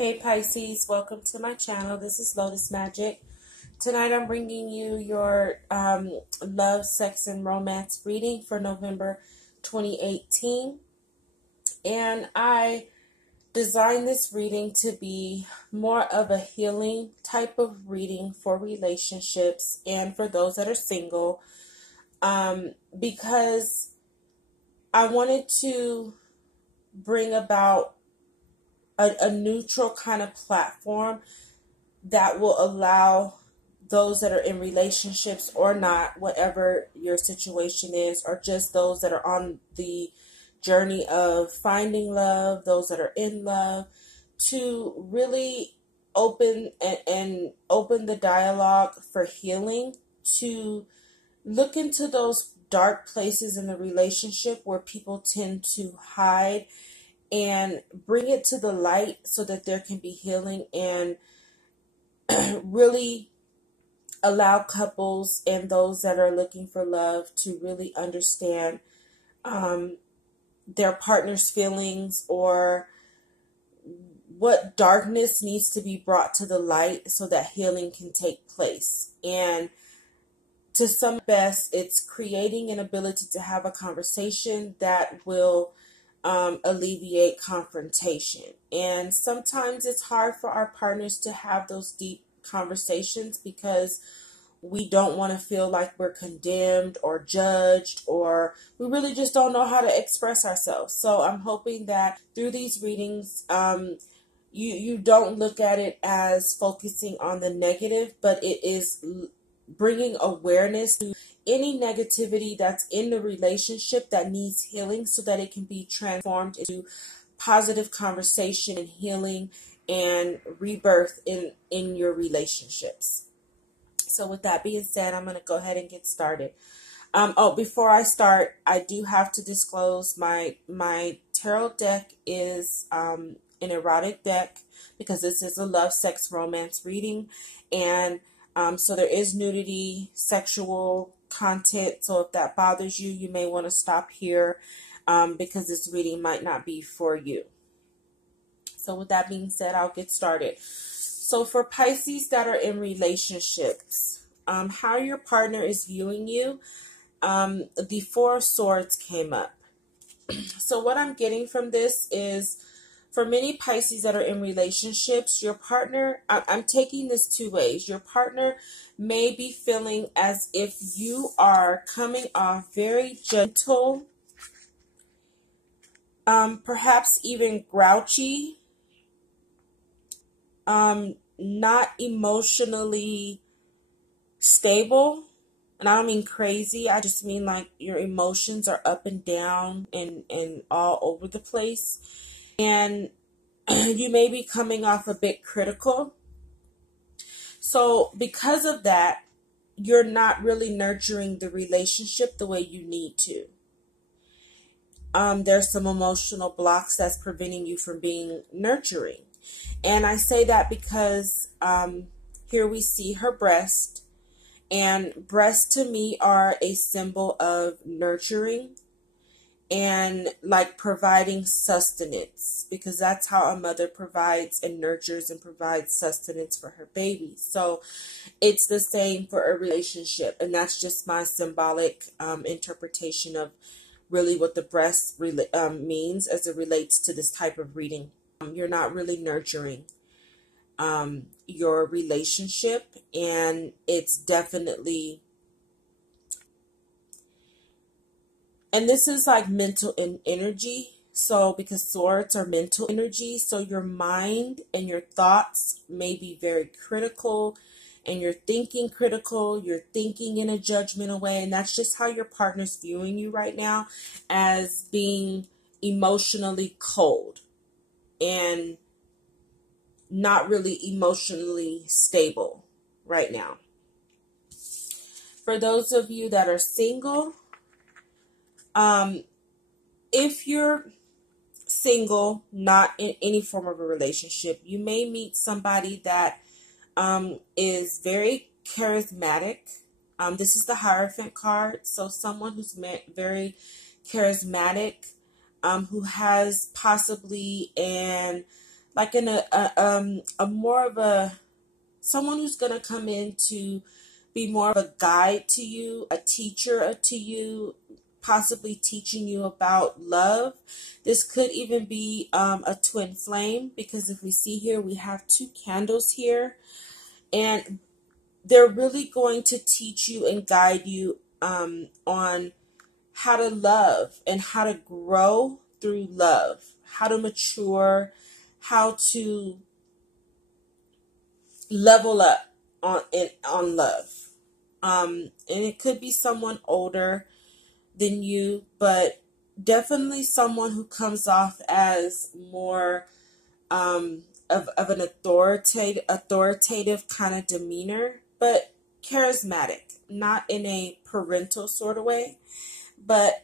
Hey Pisces, welcome to my channel. This is Lotus Magic. Tonight I'm bringing you your love, sex, and romance reading for November 2018. And I designed this reading to be more of a healing type of reading for relationships and for those that are single, because I wanted to bring about a neutral kind of platform that will allow those that are in relationships or not, whatever your situation is, or just those that are on the journey of finding love, those that are in love, to really open and open the dialogue for healing, to look into those dark places in the relationship where people tend to hide and bring it to the light so that there can be healing, and really allow couples and those that are looking for love to really understand their partner's feelings, or what darkness needs to be brought to the light so that healing can take place. And to some best, it's creating an ability to have a conversation that will alleviate confrontation. And sometimes it's hard for our partners to have those deep conversations because we don't want to feel like we're condemned or judged, or we really just don't know how to express ourselves. So I'm hoping that through these readings, you don't look at it as focusing on the negative, but it is bringing awareness to any negativity that's in the relationship that needs healing, so that it can be transformed into positive conversation and healing and rebirth in your relationships. So with that being said, I'm going to go ahead and get started. Before I start, I do have to disclose my tarot deck is an erotic deck, because this is a love, sex, romance reading. And so there is nudity, sexual content. So if that bothers you, you may want to stop here, because this reading might not be for you. So with that being said, I'll get started. So for Pisces that are in relationships, how your partner is viewing you, the Four of Swords came up. So what I'm getting from this is, for many Pisces that are in relationships, your partner, I'm taking this two ways. Your partner may be feeling as if you are coming off very gentle, perhaps even grouchy, not emotionally stable. And I don't mean crazy. I just mean like your emotions are up and down and all over the place. And you may be coming off a bit critical. So because of that, you're not really nurturing the relationship the way you need to. There's some emotional blocks that's preventing you from being nurturing. And I say that because here we see her breast. And breasts to me are a symbol of nurturing and like providing sustenance, because that's how a mother provides and nurtures and provides sustenance for her baby. So it's the same for a relationship, and that's just my symbolic interpretation of really what the breast means as it relates to this type of reading. You're not really nurturing your relationship, and it's definitely, and this is like mental energy. So because swords are mental energy, so your mind and your thoughts may be very critical, and you're thinking critical, you're thinking in a judgmental way, and that's just how your partner's viewing you right now, as being emotionally cold and not really emotionally stable right now. For those of you that are single, if you're single, not in any form of a relationship, you may meet somebody that is very charismatic. This is the Hierophant card, so someone who's very charismatic, who has possibly an like in a more of a someone who's going to come in to be more of a guide to you, a teacher to you, possibly teaching you about love. This could even be a twin flame, because if we see here, we have two candles here, and they're really going to teach you and guide you on how to love and how to grow through love, how to mature, how to level up on love. And it could be someone older than you, but definitely someone who comes off as more of an authoritative kind of demeanor, but charismatic, not in a parental sort of way, but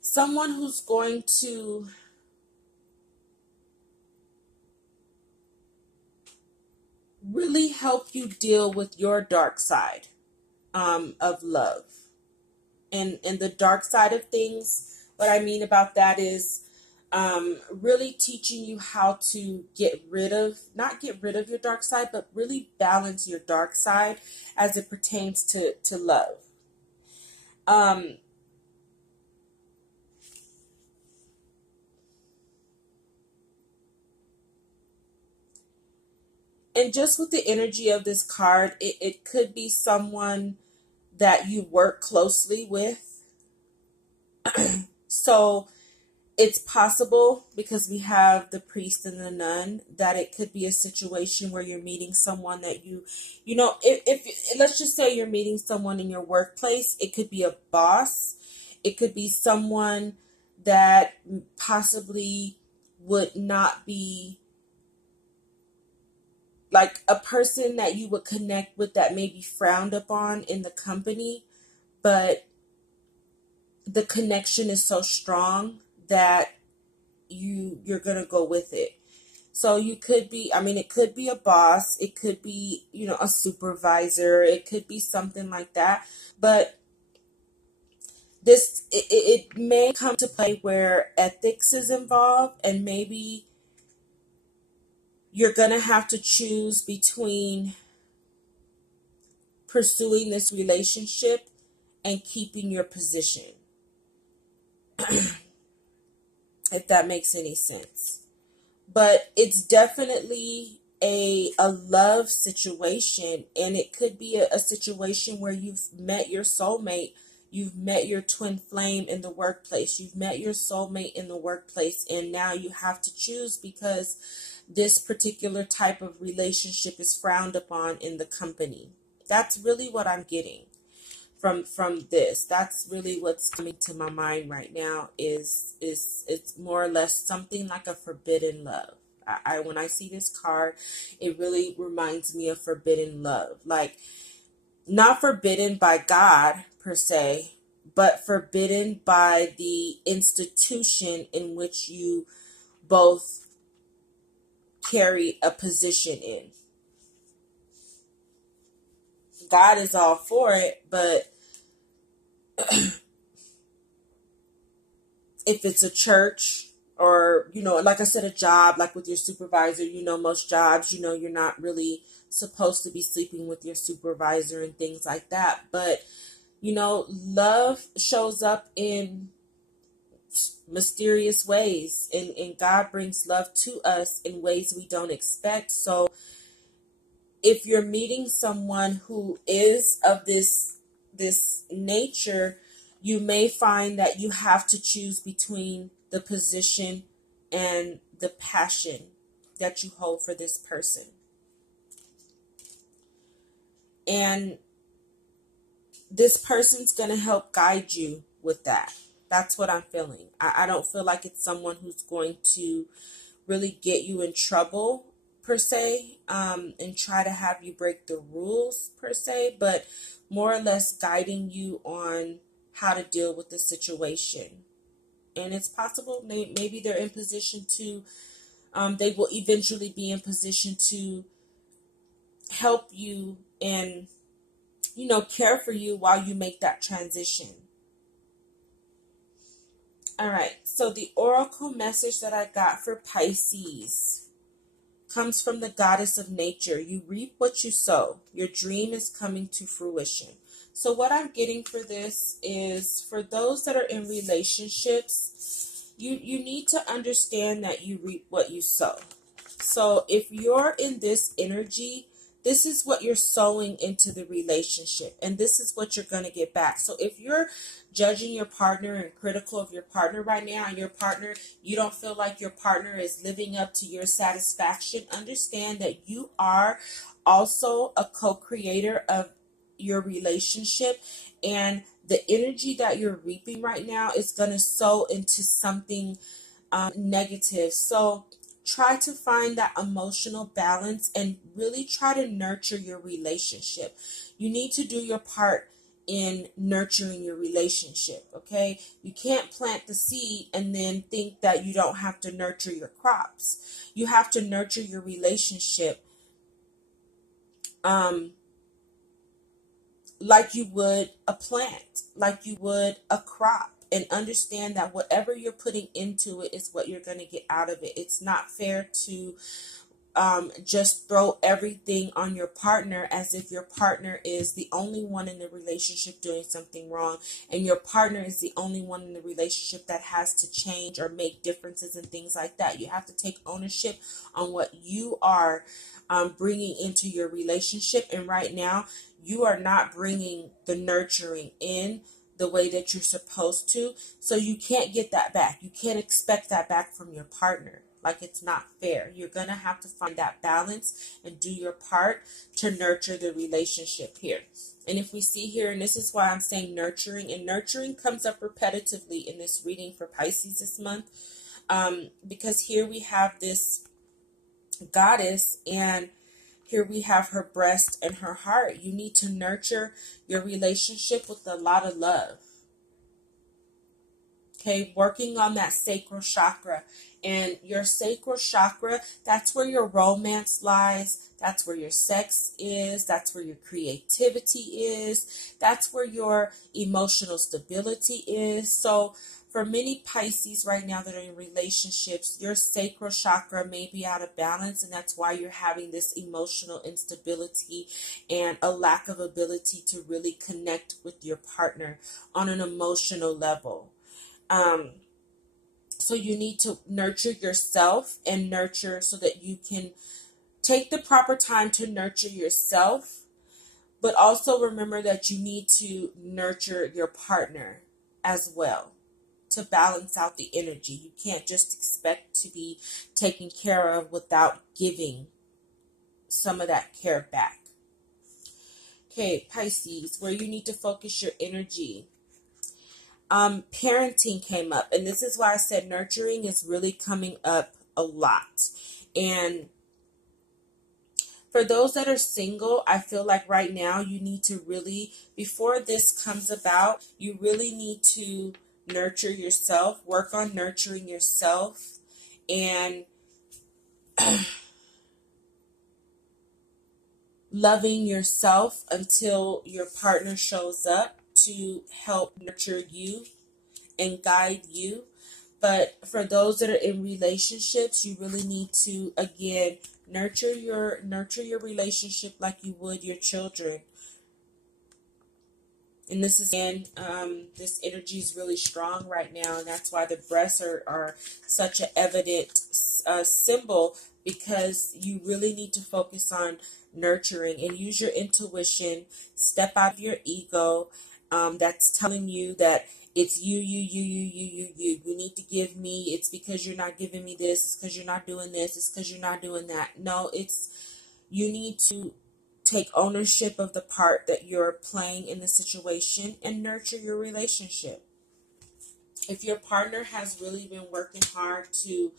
someone who's going to really help you deal with your dark side of love. And the dark side of things, what I mean about that is really teaching you how to not get rid of your dark side, but really balance your dark side as it pertains to love. And just with the energy of this card, it could be someone that you work closely with. So it's possible, because we have the priest and the nun, that it could be a situation where you're meeting someone that you know, if let's just say you're meeting someone in your workplace. It could be a boss. It could be someone that possibly would not be like a person that you would connect with, that may be frowned upon in the company, but the connection is so strong that you're gonna go with it. So you could be, I mean, it could be a boss, it could be, you know, a supervisor, it could be something like that. But it may come to play where ethics is involved, and maybe you're gonna have to choose between pursuing this relationship and keeping your position. If that makes any sense. But it's definitely a love situation, and it could be a situation where you've met your soulmate, you've met your twin flame in the workplace, you've met your soulmate in the workplace, and now you have to choose, because this particular type of relationship is frowned upon in the company. That's really what I'm getting from this. That's really what's coming to my mind right now, is it's more or less something like a forbidden love. I when I see this card, it really reminds me of forbidden love. Like, not forbidden by God per se, but forbidden by the institution in which you both carry a position in. God is all for it, but if it's a church, or, you know, like I said, a job, like with your supervisor, you know, most jobs, you know, you're not really supposed to be sleeping with your supervisor and things like that. But, you know, love shows up in mysterious ways, and God brings love to us in ways we don't expect. So if you're meeting someone who is of this nature, you may find that you have to choose between the position and the passion that you hold for this person. And this person's going to help guide you with that. That's what I'm feeling. I don't feel like it's someone who's going to really get you in trouble per se, and try to have you break the rules per se, but more or less guiding you on how to deal with the situation. And it's possible maybe they're in position to, they will eventually be in position to help you and, you know, care for you while you make that transition. All right, so the oracle message that I got for Pisces comes from the goddess of nature. You reap what you sow. Your dream is coming to fruition. So what I'm getting for this is for those that are in relationships, you need to understand that you reap what you sow. So if you're in this energy, this is what you're sowing into the relationship, and this is what you're going to get back. So if you're judging your partner and critical of your partner right now, and your partner, you don't feel like your partner is living up to your satisfaction, understand that you are also a co-creator of your relationship, and the energy that you're reaping right now is going to sow into something negative. So try to find that emotional balance and really try to nurture your relationship. You need to do your part in nurturing your relationship, okay? You can't plant the seed and then think that you don't have to nurture your crops. You have to nurture your relationship like you would a plant, like you would a crop, and understand that whatever you're putting into it is what you're going to get out of it. It's not fair to just throw everything on your partner as if your partner is the only one in the relationship doing something wrong, and your partner is the only one in the relationship that has to change or make differences and things like that. You have to take ownership on what you are bringing into your relationship, and right now you are not bringing the nurturing in the way that you're supposed to, so you can't get that back. You can't expect that back from your partner. Like, it's not fair. You're going to have to find that balance and do your part to nurture the relationship here. And if we see here, and this is why I'm saying nurturing, and nurturing comes up repetitively in this reading for Pisces this month, because here we have this goddess, and here we have her breast and her heart. You need to nurture your relationship with a lot of love. Okay, working on that sacral chakra. And your sacral chakra, that's where your romance lies. That's where your sex is. That's where your creativity is. That's where your emotional stability is. So for many Pisces right now that are in relationships, your sacral chakra may be out of balance, and that's why you're having this emotional instability and a lack of ability to really connect with your partner on an emotional level. So you need to nurture yourself and nurture so that you can take the proper time to nurture yourself, but also remember that you need to nurture your partner as well to balance out the energy. You can't just expect to be taken care of without giving some of that care back. Okay, Pisces, where you need to focus your energy. Parenting came up, and this is why I said nurturing is really coming up a lot. And for those that are single, I feel like right now you need to really, before this comes about, you really need to nurture yourself, work on nurturing yourself, and loving yourself until your partner shows up to help nurture you and guide you. But for those that are in relationships, you really need to, again, nurture your relationship like you would your children. And this is, again, this energy is really strong right now, and that's why the breasts are such an evident symbol, because you really need to focus on nurturing and use your intuition. Step out of your ego. That's telling you that it's you need to give me. It's because you're not giving me this. It's because you're not doing this. It's because you're not doing that. No, you need to take ownership of the part that you're playing in the situation and nurture your relationship. If your partner has really been working hard to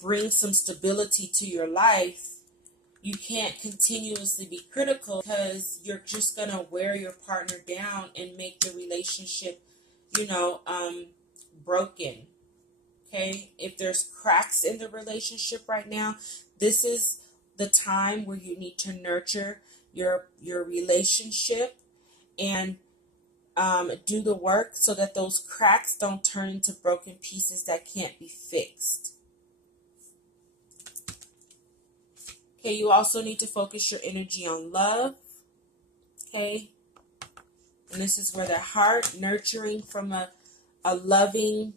bring some stability to your life, you can't continuously be critical, because you're just going to wear your partner down and make the relationship, broken. Okay? If there's cracks in the relationship right now, this is the time where you need to nurture your relationship and do the work so that those cracks don't turn into broken pieces that can't be fixed. Okay, you also need to focus your energy on love. Okay, and this is where the heart, nurturing from a loving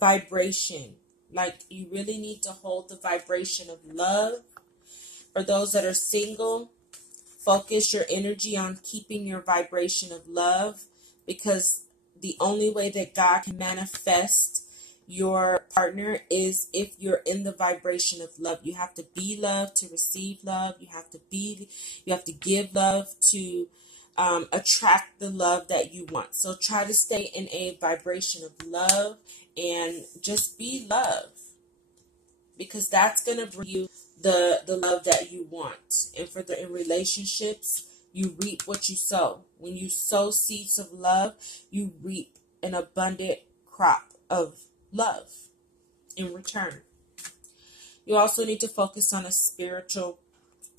vibration. Like, you really need to hold the vibration of love. For those that are single, focus your energy on keeping your vibration of love, because the only way that God can manifest your partner is if you're in the vibration of love. You have to be love to receive love. You have to give love to attract the love that you want. So try to stay in a vibration of love and just be love, because that's going to bring you the love that you want. And in relationships, you reap what you sow. When you sow seeds of love, you reap an abundant crop of love in return. You also need to focus on a spiritual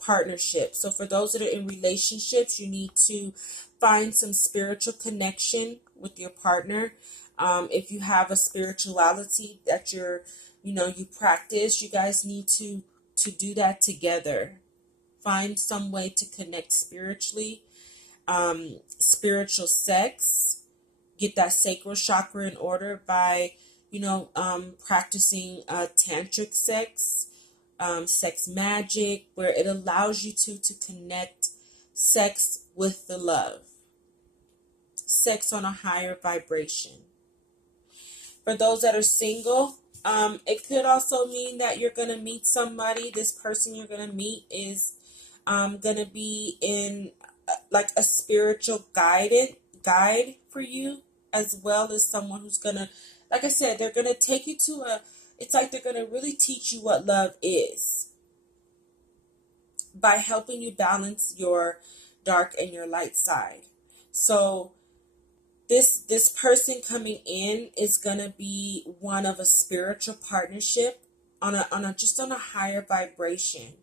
partnership. So for those that are in relationships, you need to find some spiritual connection with your partner. If you have a spirituality that you practice, you guys need to do that together. Find some way to connect spiritually. Spiritual sex. Get that sacral chakra in order by, practicing tantric sex, sex magic, where it allows you to connect sex with the love. Sex on a higher vibration. For those that are single, it could also mean that you're going to meet somebody. This person you're going to meet is going to be in like a spiritual guide for you, as well as someone who's going to, like I said, they're going to take you to it's like they're going to really teach you what love is by helping you balance your dark and your light side. So this person coming in is going to be one of a spiritual partnership on a higher vibration.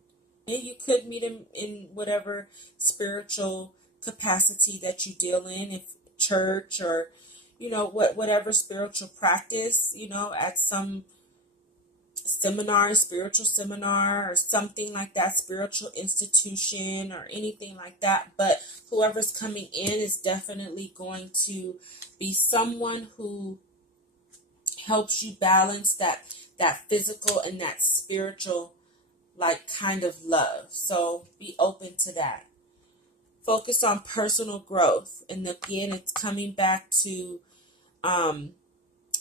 And you could meet him in whatever spiritual capacity that you deal in, if church or whatever spiritual practice, at some spiritual seminar or something like that, spiritual institution or anything like that. But whoever's coming in is definitely going to be someone who helps you balance that physical and that spiritual kind of love. So be open to that. Focus on personal growth. And again, it's coming back to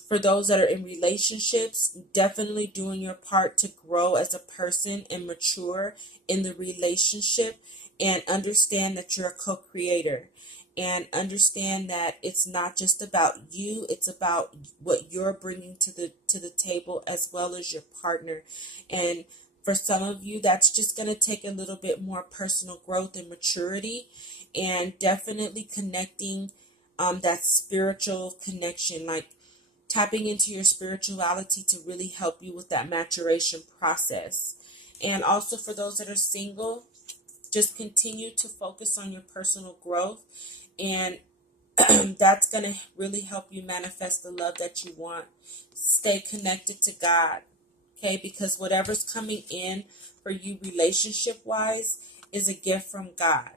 for those that are in relationships, definitely doing your part to grow as a person and mature in the relationship, and understand that you're a co-creator, and understand that it's not just about you, it's about what you're bringing to the table as well as your partner. And for some of you, that's just going to take a little bit more personal growth and maturity, and definitely connecting that spiritual connection, like tapping into your spirituality to really help you with that maturation process. And also for those that are single, just continue to focus on your personal growth, and that's going to really help you manifest the love that you want. Stay connected to God, okay? Because whatever's coming in for you relationship-wise is a gift from God,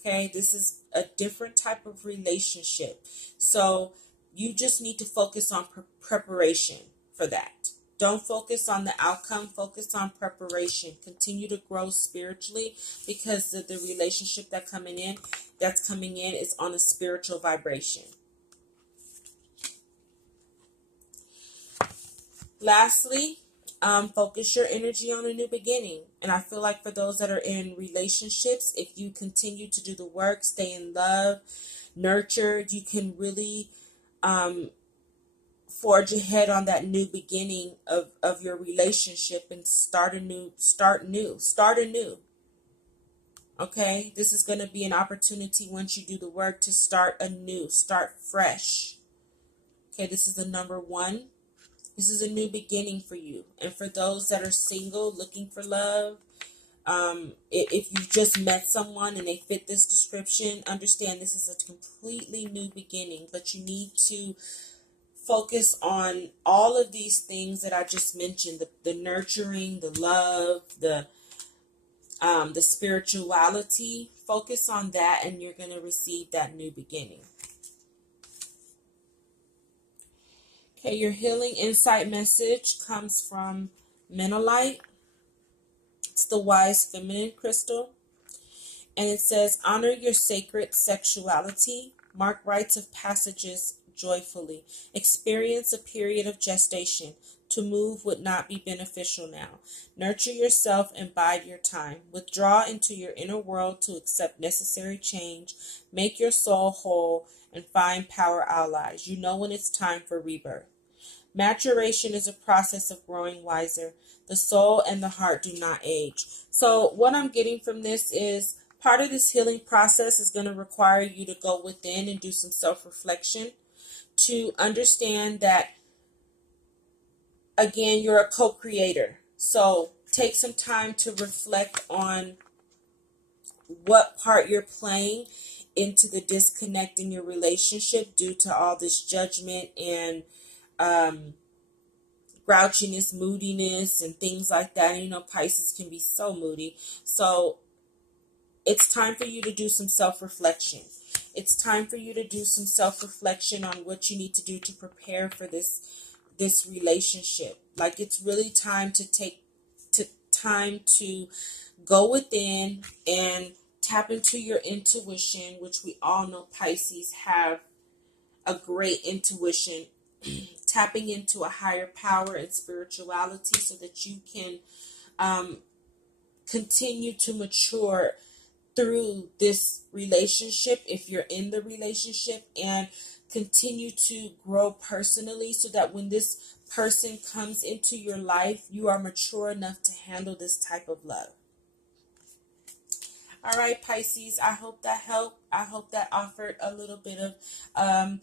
okay? This is a different type of relationship. So you just need to focus on preparation for that. Don't focus on the outcome. Focus on preparation. Continue to grow spiritually, because the relationship that's coming in is on a spiritual vibration. Lastly, focus your energy on a new beginning. And I feel like for those that are in relationships, if you continue to do the work, stay in love, nurture, you can really forge ahead on that new beginning of your relationship and start anew. Okay, this is going to be an opportunity once you do the work to start anew, start fresh. Okay, this is the number one. This is a new beginning for you. And for those that are single, looking for love, If you just met someone and they fit this description, understand this is a completely new beginning, but you need to focus on all of these things that I just mentioned, the nurturing, the love, the spirituality. Focus on that and you're going to receive that new beginning. Okay, your healing insight message comes from Menolite. It's the wise feminine crystal. And it says, honor your sacred sexuality. Mark rites of passages joyfully. Experience a period of gestation. To move would not be beneficial now. Nurture yourself and bide your time. Withdraw into your inner world to accept necessary change. Make your soul whole and find power allies. You know when it's time for rebirth. Maturation is a process of growing wiser. The soul and the heart do not age. So what I'm getting from this is part of this healing process is going to require you to go within and do some self-reflection to understand that, again, you're a co-creator. So take some time to reflect on what part you're playing into the disconnect in your relationship due to all this judgment and grouchiness, moodiness, and things like that. And, Pisces can be so moody. So it's time for you to do some self-reflection. It's time for you to do some self-reflection on what you need to do to prepare for this relationship. Like, it's really time to take time to go within and tap into your intuition, which we all know Pisces have a great intuition. Tapping into a higher power and spirituality so that you can continue to mature through this relationship if you're in the relationship, and continue to grow personally so that when this person comes into your life, you are mature enough to handle this type of love. All right, Pisces, I hope that helped. I hope that offered a little bit of